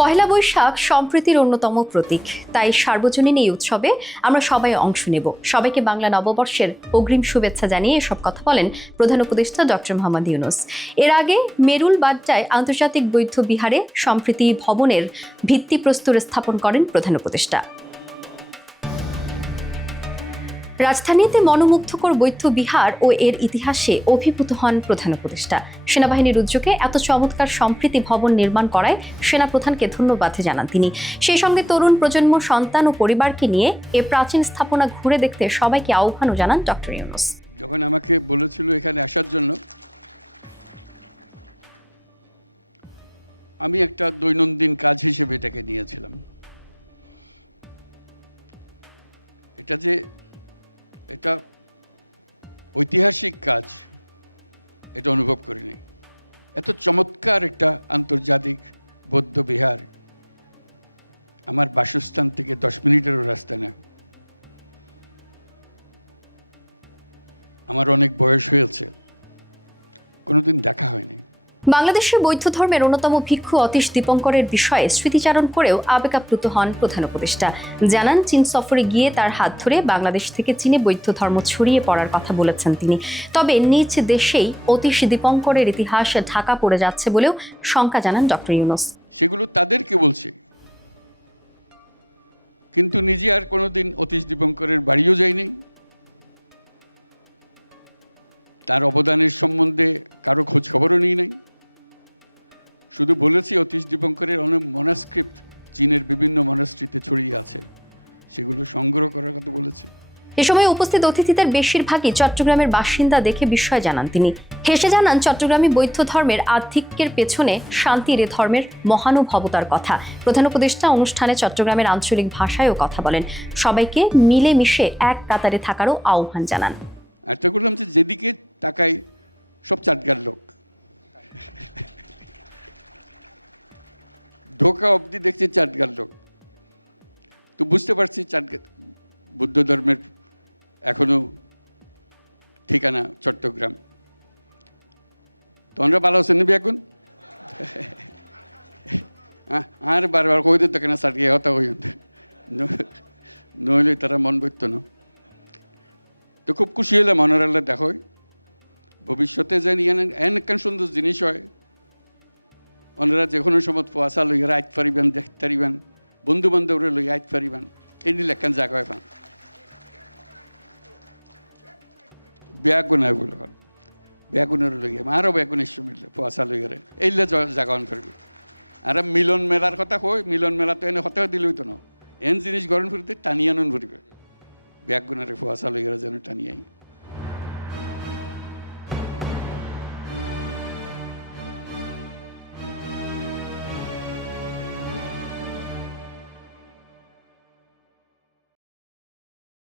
পহেলা বৈশাখ সম্প্রীতির অন্যতম প্রতীক, তাই সার্বজনীন এই উৎসবে আমরা সবাই অংশ নেব। সবাইকে বাংলা নববর্ষের অগ্রিম শুভেচ্ছা জানিয়ে এসব কথা বলেন প্রধান উপদেষ্টা ডক্টর মোহাম্মদ ইউনূস। এর আগে মেরুল বাড্ডায় আন্তর্জাতিক বৌদ্ধ বিহারে সম্প্রীতি ভবনের ভিত্তিপ্রস্তর স্থাপন করেন প্রধান উপদেষ্টা। রাজধানীতে মনোমুগ্ধকর বৌদ্ধ বিহার ও এর ইতিহাসে অভিভূত হন প্রধান উপদেষ্টা। সেনাবাহিনীর উদ্যোগে এত চমৎকার সম্প্রীতি ভবন নির্মাণ করায় সেনাপ্রধানকে ধন্যবাদ জানান তিনি। সেই সঙ্গে তরুণ প্রজন্ম, সন্তান ও পরিবারকে নিয়ে এ প্রাচীন স্থাপনা ঘুরে দেখতে সবাইকে আহ্বানও জানান ডক্টর ইউনূস। যখন আমাকে বলেছিল এখানে আসার জন্য, আমি একটা দৈনন্দিন কাজ হিসেবে এটাকে নিয়েছিলাম। এটা ঐতিহাসিক কাজ, এটা অনুভব করিনি। এত চমৎকার একটা আন্তর্জাতিক বৌদ্ধ বিহার আমার বাসস্থান থেকে 10 মিনিটেরও রাস্তা না। আমার অনেক বয়স হয়েছে, কোনোদিন দেখা হয়নি। বাংলাদেশের বৌদ্ধ ধর্মের অন্যতম ভিক্ষু অতীশ দীপঙ্করের বিষয়ে স্মৃতিচারণ করেও আবেগাপ্লুত হন প্রধান উপদেষ্টা। জানান, চীন সফরে গিয়ে তার হাত ধরে বাংলাদেশ থেকে চীনে বৌদ্ধ ধর্ম ছড়িয়ে পড়ার কথা বলেছেন তিনি। তবে নিজ দেশেই অতীশ দীপঙ্করের ইতিহাস ঢাকা পড়ে যাচ্ছে বলেও শঙ্কা জানান ডক্টর ইউনূস। সেগুলো তাদেরকে বলছে, কিন্তু নিজে আর কোনোদিন অতীশ দীপঙ্করের বাড়িও যায়নি। তার অবদানের সম্বন্ধে কারো খোঁজ খবরও নিই নাই। শুধু বলেছি অতীশ দীপঙ্করের অনেক মনাস্ক্রিপ্ট চীনের বিভিন্ন মনাস্ট্রিতে ছড়িয়ে আছে, সেগুলো সংগ্রহ করার কথা বলেছি। এ সময় উপস্থিত অতিথিদের বেশিরভাগই চট্টগ্রামের বাসিন্দা দেখে বিস্ময় জানান তিনি। হেসে জানান, চট্টগ্রামে বৌদ্ধ ধর্মের আধিক্যের পেছনে শান্তির এ ধর্মের মহানুভবতার কথা। প্রধান উপদেষ্টা অনুষ্ঠানে চট্টগ্রামের আঞ্চলিক ভাষায়ও কথা বলেন। সবাইকে মিলেমিশে এক কাতারে থাকারও আহ্বান জানান। একটা করলাম যে যেদিকে তাকাই সব চাটগার লোক, ঢোকা অবধি দেখছি চাটগার লোক। তো বুঝতে পারছি চাটগার বুদ্ধ ধর্মের এখনো ঠিকানা চট্টগ্রাম। তোমরা ভালো আছেন নিবি এখন? আর বারবার কই দিত কেনা চাটকে হতা হই, নইলে তারা মন বইত না। তো খুব খুশি হলাম মনোরাল্লা দেখো ভবিষ্যতে যেন এন সুন্দর জিনিস হয়। ওনারা যে কোনো সময় পোয়াশা লইয়া আইত পারিবেন, দেখতে পারিবেন, বন্ধু বান্ধবরে লইয়া আইত পারিবেন, এই নিলে একখান জায়গা হয় পান। বেগুন হয় বলে হল, বেগুনের লইয়া আরও বেগুন এসে মিললে পোয়াশা লইয়ারে এইলে জায়গা অন ফিরবে। আর মিলন মেলার কথা কই, মিলন মেলা তো এনে হতে দিল হইতো না। এন জিনিস গরম ফুরিতে টানিয়ে আনুন ফুরিবে, বেগুনের পোয়াশা লইয়ারে যেন টানিয়াই।